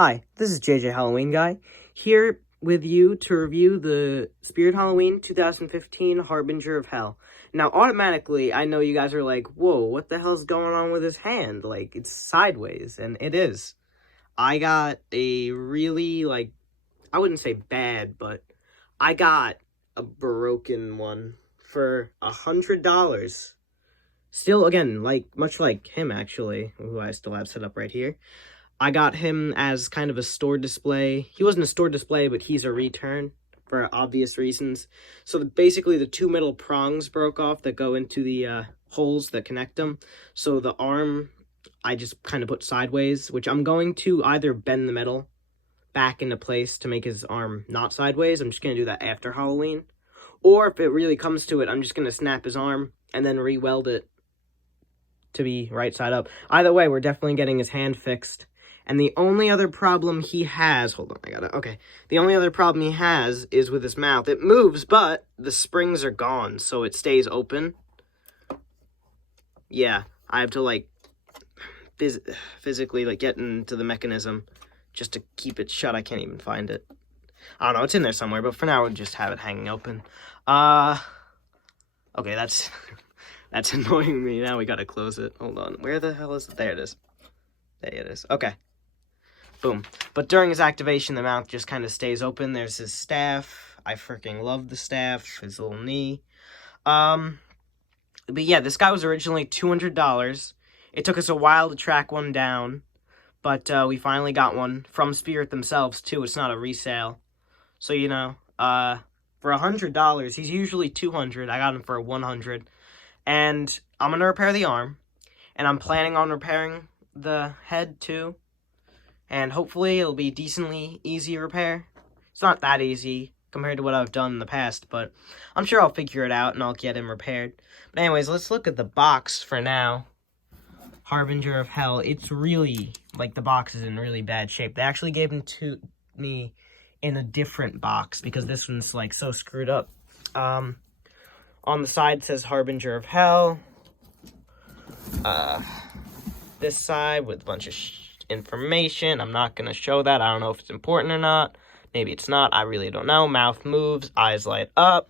Hi, this is JJ Halloween Guy, here with you to review the Spirit Halloween 2015 Harbinger of Hell. Now, automatically, I know you guys are like, whoa, what the hell's going on with his hand? Like, it's sideways, and it is. I got a really, I wouldn't say bad, but I got a broken one for $100. Still, again, much like him, actually, who I still have set up right here. I got him as kind of a store display. He wasn't a store display, but he's a return for obvious reasons. So basically the two middle prongs broke off that go into the holes that connect them. So the arm, I just kind of put sideways, which I'm going to either bend the metal back into place to make his arm not sideways. I'm just going to do that after Halloween. Or if it really comes to it, I'm just going to snap his arm and then re-weld it to be right side up. Either way, we're definitely getting his hand fixed. And the only other problem he has, the only other problem he has is with his mouth. It moves, but the springs are gone, so it stays open. Yeah, I have to, physically, get into the mechanism just to keep it shut. I can't even find it. I don't know, it's in there somewhere, but for now, we'll just have it hanging open. Okay, that's annoying me. Now we gotta close it. Hold on, where the hell is it? There it is. There it is. Okay. Boom. But during his activation, the mouth just kind of stays open. There's his staff. I freaking love the staff. His little knee. But yeah, this guy was originally $200. It took us a while to track one down. But we finally got one from Spirit themselves, too. It's not a resale. So, for $100, he's usually $200. I got him for $100. And I'm going to repair the arm. And I'm planning on repairing the head, too. And hopefully it'll be decently easy repair. It's not that easy compared to what I've done in the past, but I'm sure I'll figure it out and I'll get him repaired. But anyways, let's look at the box for now. Harbinger of Hell. It's really, the box is in really bad shape. They actually gave him to me in a different box because this one's, so screwed up. On the side it says Harbinger of Hell. This side with a bunch of information. I'm not going to show that. I don't know if it's important or not. Maybe it's not. I really don't know. Mouth moves. Eyes light up.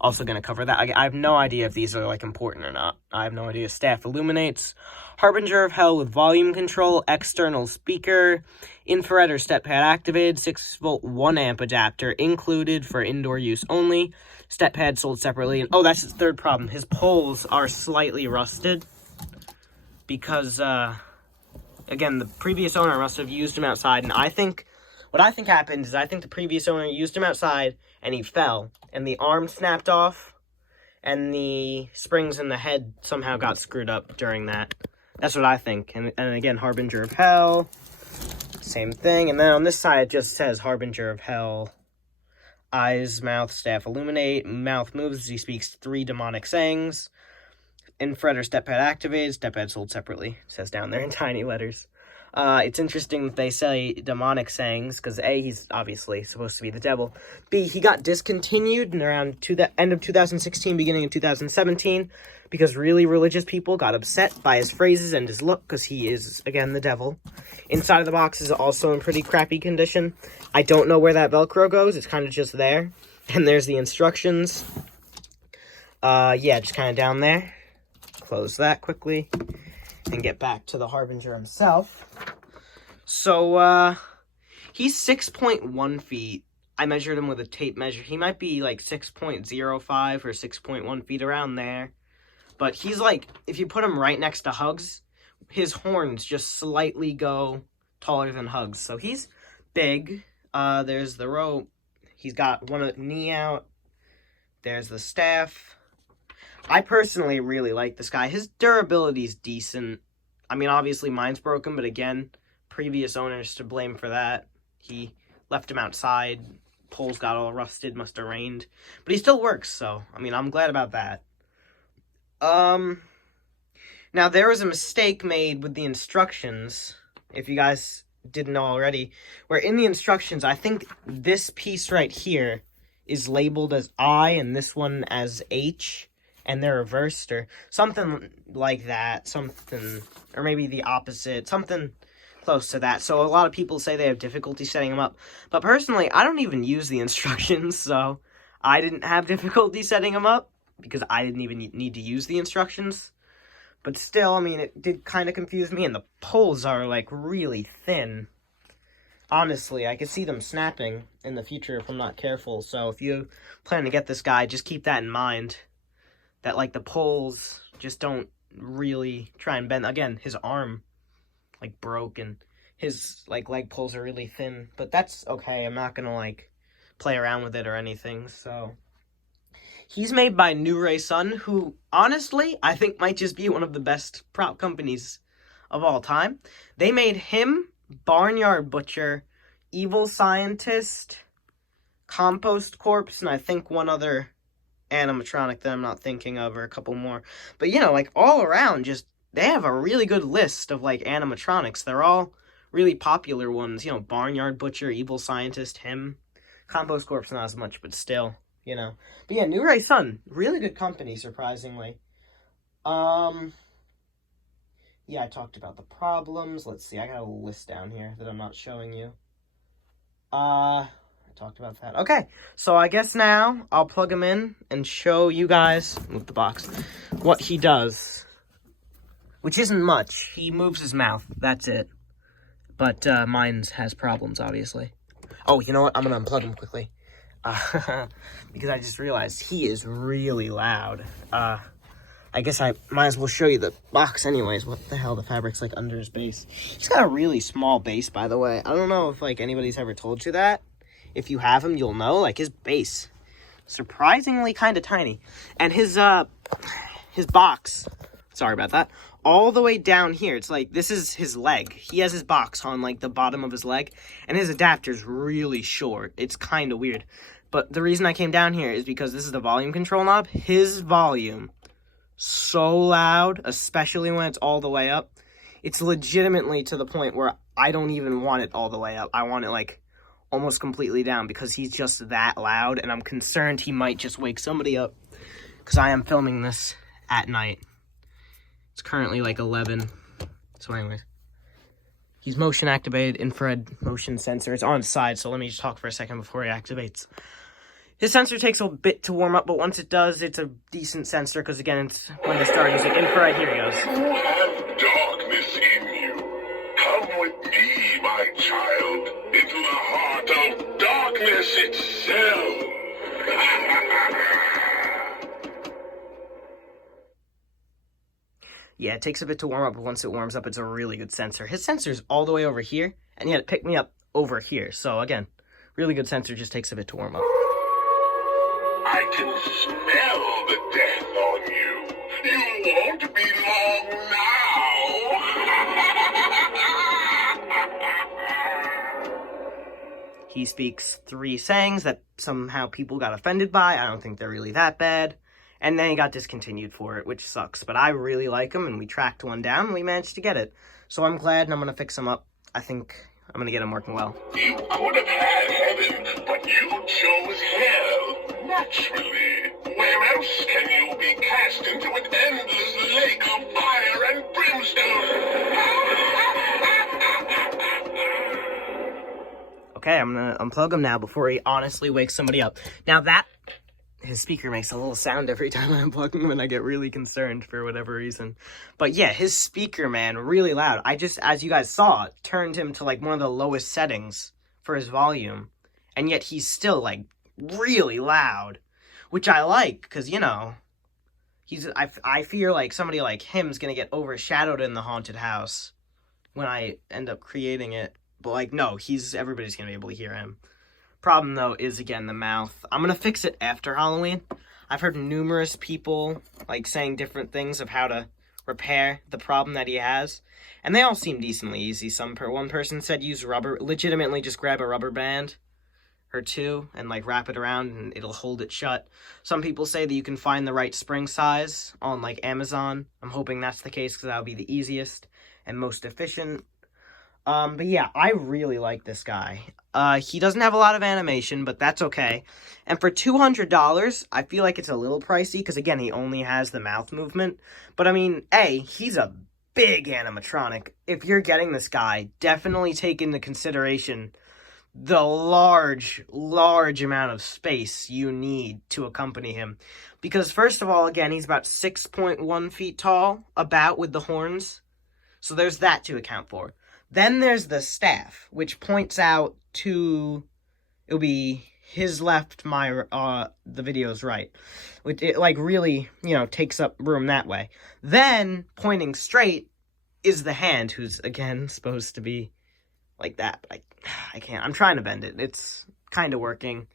Also going to cover that. I have no idea if these are, important or not. I have no idea. Staff illuminates. Harbinger of Hell with volume control. External speaker. Infrared or step pad activated. 6-volt 1-amp adapter included for indoor use only. Step pad sold separately. And, that's his third problem. His poles are slightly rusted. Because, again, the previous owner must have used him outside, and what I think happened is I think the previous owner used him outside, and he fell, and the arm snapped off, and the springs in the head somehow got screwed up during that. That's what I think. And again, Harbinger of Hell, same thing. And then on this side, it just says Harbinger of Hell. Eyes, mouth, staff illuminate. Mouth moves as he speaks 3 demonic sayings. Infrared or step pad activated. Step pad sold separately. It says down there in tiny letters. It's interesting that they say demonic sayings, because A, he's obviously supposed to be the devil. B, he got discontinued in around the end of 2016, beginning of 2017, because really religious people got upset by his phrases and his look, because he is, again, the devil. Inside of the box is also in pretty crappy condition. I don't know where that Velcro goes. It's kind of just there. And there's the instructions. Yeah, just kind of down there. Close that quickly and get back to the Harbinger himself. So, he's 6.1 feet. I measured him with a tape measure. He might be 6.05 or 6.1 feet around there. But he's if you put him right next to Hugs, his horns just slightly go taller than Hugs. So he's big. There's the rope. He's got one knee out. There's the staff. I personally really like this guy. His durability's decent. I mean, obviously mine's broken, but again, previous owners to blame for that. He left him outside. Poles got all rusted, must have rained. But he still works, so, I mean, I'm glad about that. Now, there was a mistake made with the instructions, if you guys didn't know already, where in the instructions, I think this piece right here is labeled as I and this one as H. And they're reversed, or something like that, or maybe the opposite, something close to that. So a lot of people say they have difficulty setting him up. But personally, I don't even use the instructions, so I didn't have difficulty setting him up because I didn't even need to use the instructions. But still, I mean, it did kind of confuse me, and the poles are, like, really thin. Honestly, I could see them snapping in the future if I'm not careful. So if you plan to get this guy, just keep that in mind. That, like, the poles just don't really try and bend. Again, his arm, like, broke, and his, like, leg poles are really thin. But that's okay. I'm not gonna, like, play around with it or anything, so... He's made by New Ray Sun, who, honestly, I think might just be one of the best prop companies of all time. They made him, Barnyard Butcher, Evil Scientist, Compost Corpse, and I think one other animatronic that I'm not thinking of, or a couple more. But, you know, like, all around, just, they have a really good list of, like, animatronics. They're all really popular ones. You know, Barnyard Butcher, Evil Scientist, him. Compost Corpse, not as much, but still, you know. But yeah, New Ray Sun, really good company, surprisingly. Yeah, I talked about the problems. Let's see, I got a list down here that I'm not showing you. I talked about that. Okay, so I guess now I'll plug him in and show you guys, move the box, what he does. Which isn't much. He moves his mouth, that's it. But mine has problems, obviously. Oh, you know what? I'm going to unplug him quickly. Because I just realized he is really loud. I guess I might as well show you the box anyways. What the hell? The fabric's, like, under his base. He's got a really small base, by the way. I don't know if, like, anybody's ever told you that. If you have him, you'll know. Like, his base, surprisingly kind of tiny. And his box, sorry about that, all the way down here, it's like, this is his leg. He has his box on, like, the bottom of his leg. And his adapter's really short. It's kind of weird. But the reason I came down here is because this is the volume control knob. His volume... so loud, especially when it's all the way up. It's legitimately to the point where I don't even want it all the way up. I want it, like, almost completely down because he's just that loud, and I'm concerned he might just wake somebody up because I am filming this at night. It's currently, like, 11. So anyways, he's motion activated, infrared motion sensor. It's on its side, so let me just talk for a second before he activates. His sensor takes a bit to warm up, but once it does, it's a decent sensor, because again, it's when to start using infrared. Here he goes. You have darkness in you. Come with me, my child, into the heart of darkness itself. Yeah, it takes a bit to warm up, but once it warms up, it's a really good sensor. His sensor's all the way over here, and yet it picked me up over here. So again, really good sensor, just takes a bit to warm up. I can smell the death on you. You won't be long now. He speaks 3 sayings that somehow people got offended by. I don't think they're really that bad. And then he got discontinued for it, which sucks. But I really like him, and we tracked one down, and we managed to get it. So I'm glad, and I'm going to fix him up. I think I'm going to get him working well. You could have had heaven, but you chose hell, naturally. Where else can you be cast into an endless lake of fire and brimstone? Okay, I'm going to unplug him now before he honestly wakes somebody up. Now that... his speaker makes a little sound every time I unplug him, and I get really concerned for whatever reason. But yeah, his speaker, man, really loud. I just, as you guys saw, turned him to, like, one of the lowest settings for his volume. And yet he's still, like, really loud. Which I like, because, you know, I fear, like, somebody like him's gonna get overshadowed in the haunted house when I end up creating it. But, like, no, everybody's gonna be able to hear him. Problem, though, is, again, the mouth. I'm going to fix it after Halloween. I've heard numerous people, like, saying different things of how to repair the problem that he has. And they all seem decently easy. One person said use legitimately just grab a rubber band or 2 and, like, wrap it around and it'll hold it shut. Some people say that you can find the right spring size on, like, Amazon. I'm hoping that's the case because that would be the easiest and most efficient. But yeah, I really like this guy. He doesn't have a lot of animation, but that's okay. And for $200, I feel like it's a little pricey, because again, he only has the mouth movement. But I mean, he's a big animatronic. If you're getting this guy, definitely take into consideration the large amount of space you need to accompany him. Because first of all, again, he's about 6.1 feet tall, about, with the horns. So there's that to account for. Then there's the staff, which points out to, it'll be his left, the video's right. Which it, like, really, takes up room that way. Then, pointing straight, is the hand, who's, again, supposed to be like that. But I can't. I'm trying to bend it. It's kind of working.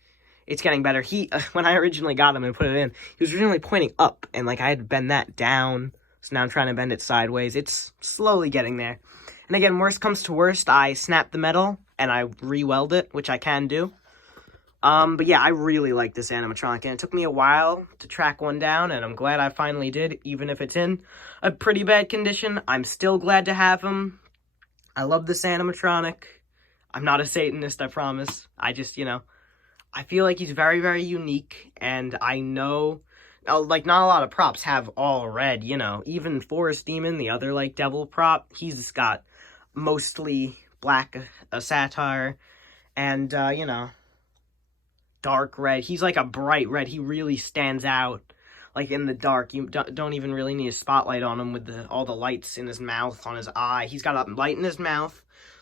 It's getting better. When I originally got him and put it in, he was originally pointing up, and, like, I had to bend that down. So now I'm trying to bend it sideways. It's slowly getting there. And again, worst comes to worst, I snap the metal, and I re-weld it, which I can do. But yeah, I really like this animatronic, and it took me a while to track one down, and I'm glad I finally did, even if it's in a pretty bad condition. I'm still glad to have him. I love this animatronic. I'm not a Satanist, I promise. I just, I feel like he's very, very unique, and I know, like, not a lot of props have all red, Even Forest Demon, the other, like, devil prop, he's got mostly black satire, and, dark red. He's like a bright red. He really stands out, like, in the dark. You don't even really need a spotlight on him with all the lights in his mouth, on his eye. He's got a light in his mouth,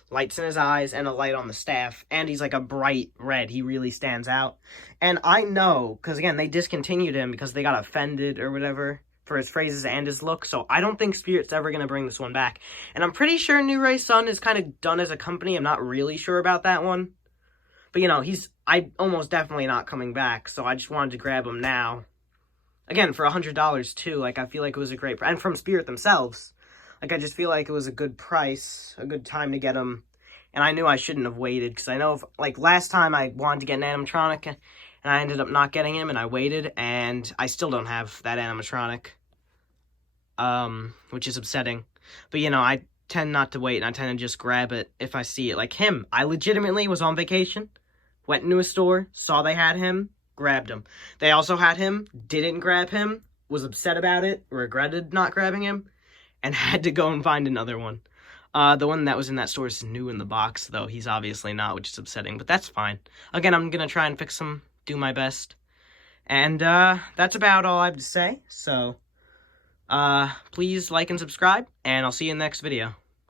lights in his eyes, and a light on the staff, and he's like a bright red. He really stands out. And I know, because, again, they discontinued him because they got offended or whatever for his phrases and his look, so I don't think Spirit's ever going to bring this one back. And I'm pretty sure New Ray Sun is kind of done as a company. I'm not really sure about that one. But, I almost definitely not coming back, so I just wanted to grab him now. Again, for $100, too, like, I feel like it was a great price. And from Spirit themselves, like, I just feel like it was a good price, a good time to get him. And I knew I shouldn't have waited, because I know, last time I wanted to get an animatronic, and I ended up not getting him, and I waited, and I still don't have that animatronic. Which is upsetting. But, I tend not to wait, and I tend to just grab it if I see it. Like him, I legitimately was on vacation, went into a store, saw they had him, grabbed him. They also had him, didn't grab him, was upset about it, regretted not grabbing him, and had to go and find another one. The one that was in that store is new in the box, though. He's obviously not, which is upsetting, but that's fine. Again, I'm going to try and fix him, do my best. And that's about all I have to say, so please like and subscribe, and I'll see you in the next video.